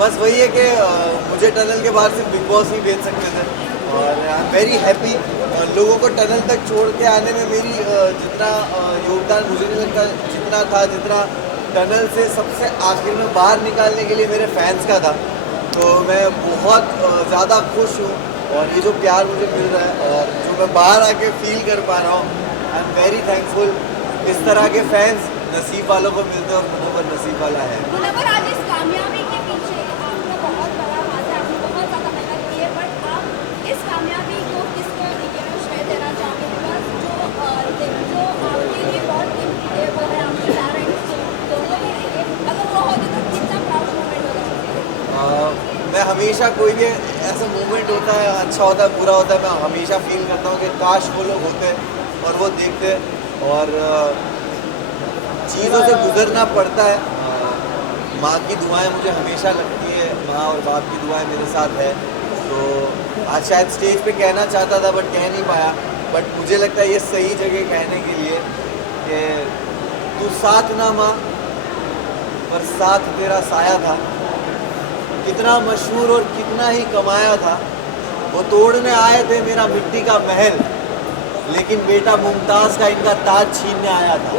बस वही है कि मुझे टनल के बाहर सिर्फ बिग बॉस ही भेज सकते थे और आई एम वेरी हैप्पी। लोगों को टनल तक छोड़ के आने में मेरी जितना योगदान मुझे नहीं लगता जितना था, जितना टनल से सबसे आखिर में बाहर निकालने के लिए मेरे फैंस का था। तो मैं बहुत ज़्यादा खुश हूँ और ये जो प्यार मुझे मिल रहा है और जो मैं बाहर आके फील कर पा रहा हूँ, आई एम वेरी थैंकफुल। इस तरह के फैंस नसीब वालों को मिलते हैं और मुझे नसीब वाला है। आज इस कामयाबी के पीछे आपका बहुत बड़ा हाथ है, आपने बहुत ज़्यादा मेहनत की है, बट आप इस कामयाबी को किसको श्रेय देना चाहोगे? जो आपके लिए बहुत कीमती है वो है आपके पेरेंट्स, दोनों भी रहेंगे। अगर वो होते तो कितना प्राउड मोमेंट होगा? मैं हमेशा कोई भी ऐसा मोमेंट होता है, अच्छा होता है, बुरा होता है, मैं हमेशा फील करता हूँ कि काश वो लोग होते और वो देखते और चीज़ों से गुजरना पड़ता है। माँ की दुआएं मुझे हमेशा लगती है, माँ और बाप की दुआएं मेरे साथ है। तो आज शायद स्टेज पे कहना चाहता था बट कह नहीं पाया, बट मुझे लगता है ये सही जगह कहने के लिए कि तू साथ ना माँ पर साथ तेरा साया था, कितना मशहूर और कितना ही कमाया था। वो तोड़ने आए थे मेरा मिट्टी का महल, लेकिन बेटा मुमताज का इनका ताज छीनने आया था।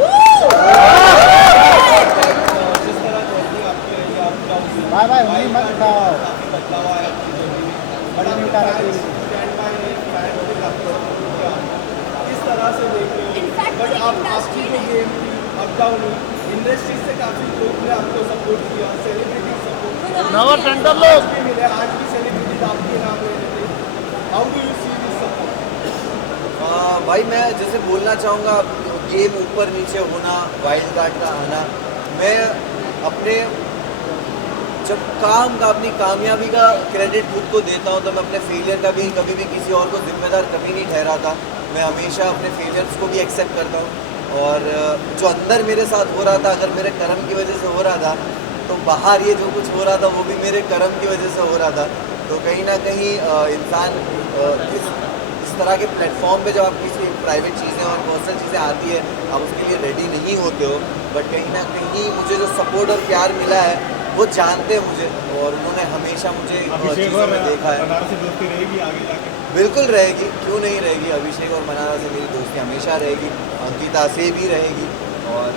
बाय बाय वही मत उठाओ। बड़ी नहीं उठा रही। किस तरह से देख रहे हो? बट आप आपकी जो गेम अप डाउन हुई, इंडस्ट्री से काफी लोग ने आपको सपोर्ट किया, सेलिब्रिटी सपोर्ट नवर सेंटर लोग भी मिले, आज भी सेलिब्रिटी आपके नाम ले रहे थे। How do you see this support? भाई मैं जैसे बोलना चाहूँगा, गेम ऊपर नीचे होना, वाइल्ड कार्ड का आना, मैं अपने जब काम का अपनी कामयाबी का क्रेडिट खुद को देता हूँ तो मैं अपने फेलियर का भी कभी भी किसी और को जिम्मेदार कभी नहीं ठहराता। मैं हमेशा अपने फेलियर्स को भी एक्सेप्ट करता हूँ और जो अंदर मेरे साथ हो रहा था, अगर मेरे कर्म की वजह से हो रहा था, तो बाहर ये जो कुछ हो रहा था वो भी मेरे कर्म की वजह से हो रहा था। तो कहीं ना कहीं इंसान इस तरह के प्लेटफॉर्म पे जब आप किसी प्राइवेट चीज़ें और पर्सनल चीज़ें आती है, आप उसके लिए रेडी नहीं होते हो, बट कहीं ना कहीं मुझे जो सपोर्ट और प्यार मिला है वो जानते हैं मुझे और उन्होंने हमेशा मुझे चीज़ों में देखा है। बनारस से दोस्ती रहेगी आगे जाके? बिल्कुल रहेगी, क्यों नहीं रहेगी। अभिषेक और मनारा से मेरी दोस्ती हमेशा रहेगी, अंकिता से भी रहेगी। और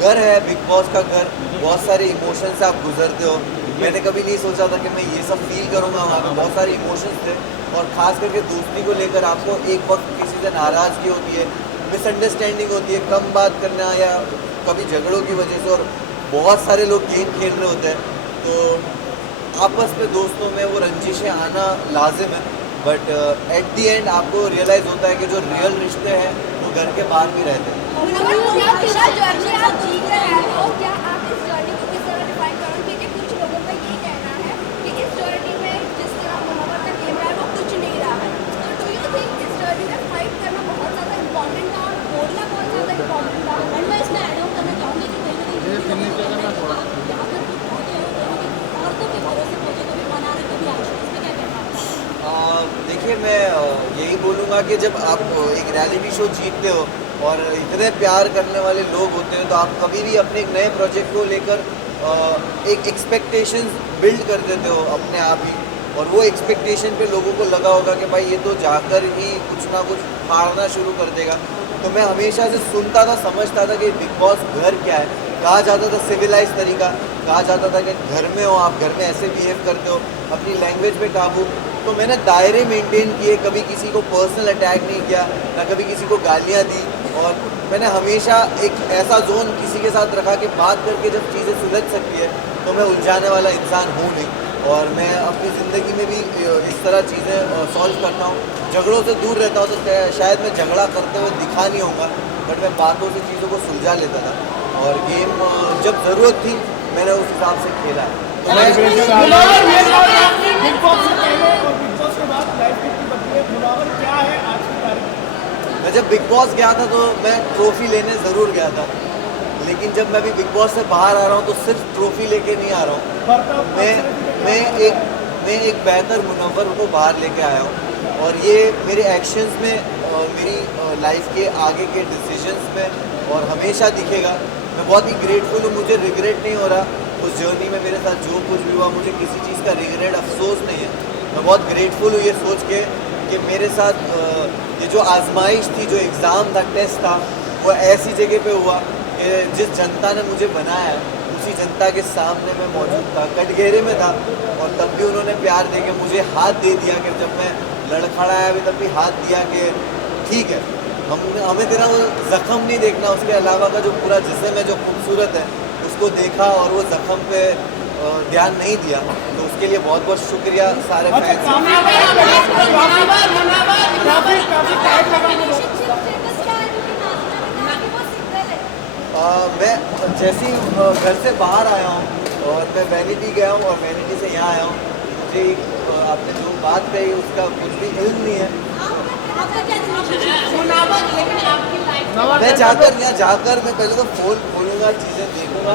घर है बिग बॉस का घर, बहुत सारे इमोशन से आप गुजरते हो। मैंने कभी नहीं सोचा था कि मैं ये सब फील करूँगा। वहाँ पे बहुत सारे इमोशंस थे और ख़ास करके दोस्ती को लेकर आपको एक वक्त किसी से नाराज़गी होती है, मिसअंडरस्टैंडिंग होती है, कम बात करना या कभी झगड़ों की वजह से, और बहुत सारे लोग गेम खेल रहे होते हैं, तो आपस में दोस्तों में वो रंजिशें आना लाजिम है। बट एट दी एंड आपको रियलाइज़ होता है कि जो रियल रिश्ते हैं वो घर के बाहर भी रहते हैं। देखिए मैं यही बोलूँगा कि जब आप एक रियलिटी शो जीतते हो और इतने प्यार करने वाले लोग होते हैं, तो आप कभी भी अपने एक नए प्रोजेक्ट को लेकर एक एक्सपेक्टेशंस बिल्ड कर देते हो अपने आप ही, और वो एक्सपेक्टेशन पे लोगों को लगा होगा कि भाई ये तो जाकर ही कुछ ना कुछ फाड़ना शुरू कर देगा। तो मैं हमेशा से सुनता था, समझता था कि बिग बॉस घर क्या है। कहा जाता था सिविलाइज तरीका, कहा जाता था कि घर में हो आप, घर में ऐसे बिहेव करते हो, अपनी लैंग्वेज पे काबू। तो मैंने दायरे मेंटेन किए, कभी किसी को पर्सनल अटैक नहीं किया, ना कभी किसी को गालियाँ दी, और मैंने हमेशा एक ऐसा जोन किसी के साथ रखा कि बात करके जब चीज़ें सुलझ सकती है तो मैं उलझाने वाला इंसान हूँ नहीं। और मैं अपनी ज़िंदगी में भी इस तरह चीज़ें सॉल्व करता हूँ, झगड़ों से दूर रहता हूँ। तो शायद मैं झगड़ा करते हुए दिखा नहीं होगा, बट मैं बातों से चीज़ों को सुलझा लेता था, और गेम जब ज़रूरत थी मैंने उस हिसाब से खेला है। तो मैं बिग बॉस से पहले और बिग बॉस के बाद लाइफ कितनी बदली है? मुनावर क्या है आज की तारीख? मैं जब बिग बॉस गया था तो मैं ट्रॉफी लेने ज़रूर गया था, लेकिन जब मैं अभी बिग बॉस से बाहर आ रहा हूँ तो सिर्फ ट्रॉफी लेके नहीं आ रहा हूँ। मैं एक बेहतर मुनव्वर को बाहर लेके आया हूँ, और ये मेरे एक्शंस में, मेरी लाइफ के आगे के डिसीजंस में और हमेशा दिखेगा मैं बहुत ही ग्रेटफुल हूँ, मुझे रिग्रेट नहीं हो रहा उस जर्नी में मेरे साथ जो कुछ भी हुआ, मुझे किसी चीज़ का रिग्रेट अफसोस नहीं है। मैं बहुत ग्रेटफुल हूँ ये सोच के कि मेरे साथ ये जो आजमाइश थी, जो एग्ज़ाम था, टेस्ट था, वो ऐसी जगह पे हुआ कि जिस जनता ने मुझे बनाया उसी जनता के सामने मैं मौजूद था, कटघरे में था, और तब भी उन्होंने प्यार दे के मुझे हाथ दे दिया कि जब मैं लड़खड़ाया भी तब भी हाथ दिया कि ठीक है, हमें तेरा वो ज़ख़म नहीं देखना, उसके अलावा का जो पूरा जिस्म है जो खूबसूरत है उसको देखा और वो ज़ख़म पे ध्यान नहीं दिया। तो उसके लिए बहुत बहुत शुक्रिया सारे फैंस। मैं जैसे ही घर से बाहर आया हूँ और मैं वैनिटी गया हूँ और वैनिटी से यहाँ आया हूँ, मुझे आपने जो बात कही उसका कुछ भी इल्म नहीं है। मैं जाकर यहाँ जाकर मैं पहले तो फ़ोन खोलूँगा, चीज़ें देखूँगा,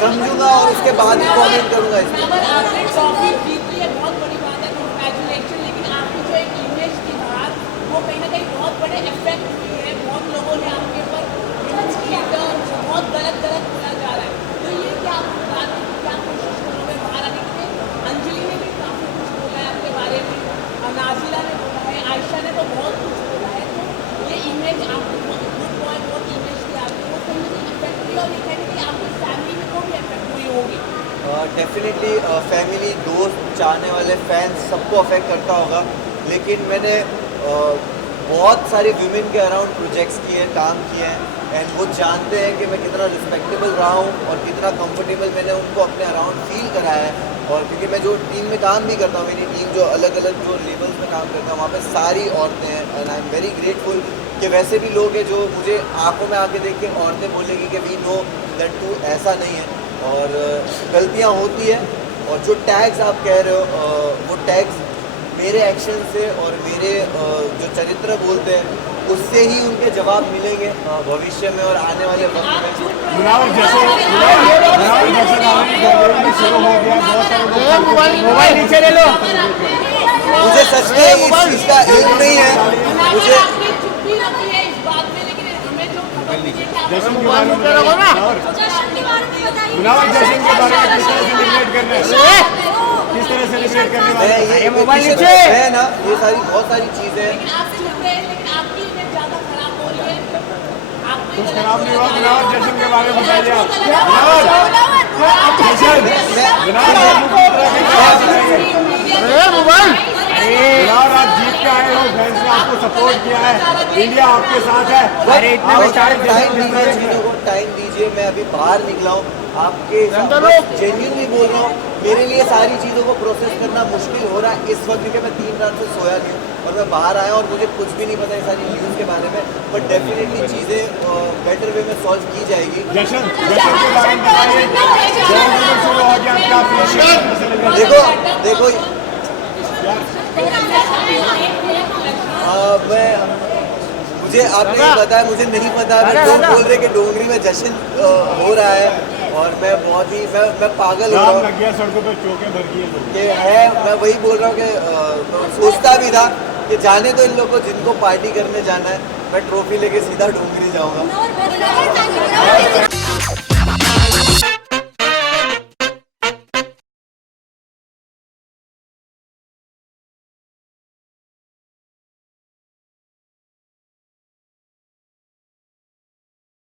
समझूँगा और उसके बाद ही कमेंट करूँगा इस पर। आपने ट्रॉफी जीत ली है, बहुत बड़ी बात है, कांग्रेचुलेशन। लेकिन आपकी जो एक इमेज थी बाहर, वो कहीं ना कहीं बहुत बड़े इफेक्ट हुई है, बहुत लोगों ने आपके ऊपर बहुत गलत बोला जा रहा है। तो ये क्या बात है, क्या कोशिश करोगे बाहर आने के लिए? अंजलि ने भी काफ़ी कुछ बोला है आपके बारे में, नाजिला ने बोला है, आयशा ने तो बहुत कुछ बोला है। तो ये इमेज आपको गुड बॉय बहुत इमेज थी आपकी, वो कहीं ना कहीं इफेक्ट हुई और ये कहीं ना कहीं आपकी फैमिली को भी इफेक्ट हुई होगी। डेफिनेटली फैमिली, दोस्त, चाहने वाले फैंस सबको अफेक्ट करता होगा, लेकिन मैंने बहुत सारे वीमेन के अराउंड प्रोजेक्ट्स किए हैं, काम किए हैं, एंड वो जानते हैं कि मैं कितना रिस्पेक्टेबल रहा हूँ और कितना कंफर्टेबल मैंने उनको अपने अराउंड फील कराया है। और क्योंकि मैं जो टीम में काम भी करता हूँ, मेरी टीम जो अलग अलग जो लेवल्स में काम करता है वहाँ पे सारी औरतें हैं, and I am very grateful कि वैसे भी लोग हैं जो मुझे आंखों में आके देख के औरतें बोलेगी कि वी नो दैट तू ऐसा नहीं है, और गलतियाँ होती है। और जो टैग्स आप कह रहे हो वो टैग्स मेरे एक्शन से और मेरे जो चरित्र बोलते हैं उससे ही उनके जवाब मिलेंगे भविष्य में और आने वाले वक्त में। शुरू हो गया, बहुत सारे मोबाइल नीचे ले लो। मुझे सच में इस चीज़ का इल्म नहीं है, मुझे चुप्पी रखी है इस बात में, लेकिन हमें जो खबर मिली है कि जश्न के बारे में बताइए ना, मुनावर जश्न के बारे में किस तरह सेलिब्रेट करना है, किस तरह सेलिब्रेट करने वाले हैं? ये मोबाइल पीछे नीचे है ना, ये सारी बहुत सारी चीज़ें हैं। लेकिन आप चुप रहे, लेकिन आपकी इमेज ज़्यादा खराब हो रही है। आपको कुछ खराब नहीं हुआ। मुनावर जश्न के बारे में बताइए आप। मुनावर आप जीत के आए हो, फैंस ने आपको सपोर्ट किया है, इंडिया आपके साथ है। अरे टाइम दीजिए, मैं अभी बाहर निकला हूँ, आपके जेन्युइनली बोल रहा हूँ, मेरे लिए सारी चीज़ों को प्रोसेस करना मुश्किल हो रहा है इस वक्त, क्योंकि मैं 3 रात से सोया नहीं हूँ और मैं बाहर आया और मुझे कुछ भी नहीं पता है सारी न्यूज़ के बारे में, बट डेफिनेटली चीज़ें बेटर वे में सॉल्व की जाएगी। जश्न के बारे में बताइए, शुरू हो गया, क्या देखो मैं मुझे आपने ये बताया, मुझे नहीं पता, लोग बोल रहे कि डोंगरी में जश्न हो रहा है और मैं बहुत ही मैं पागल हो रहा हूँ लग गया, सड़कों पे चौके भर गई कि है। मैं वही बोल रहा हूँ कि सोचता भी था कि जाने तो इन लोगों को जिनको पार्टी करने जाना है, मैं ट्रॉफी लेके सीधा डोंगरी जाऊँगा।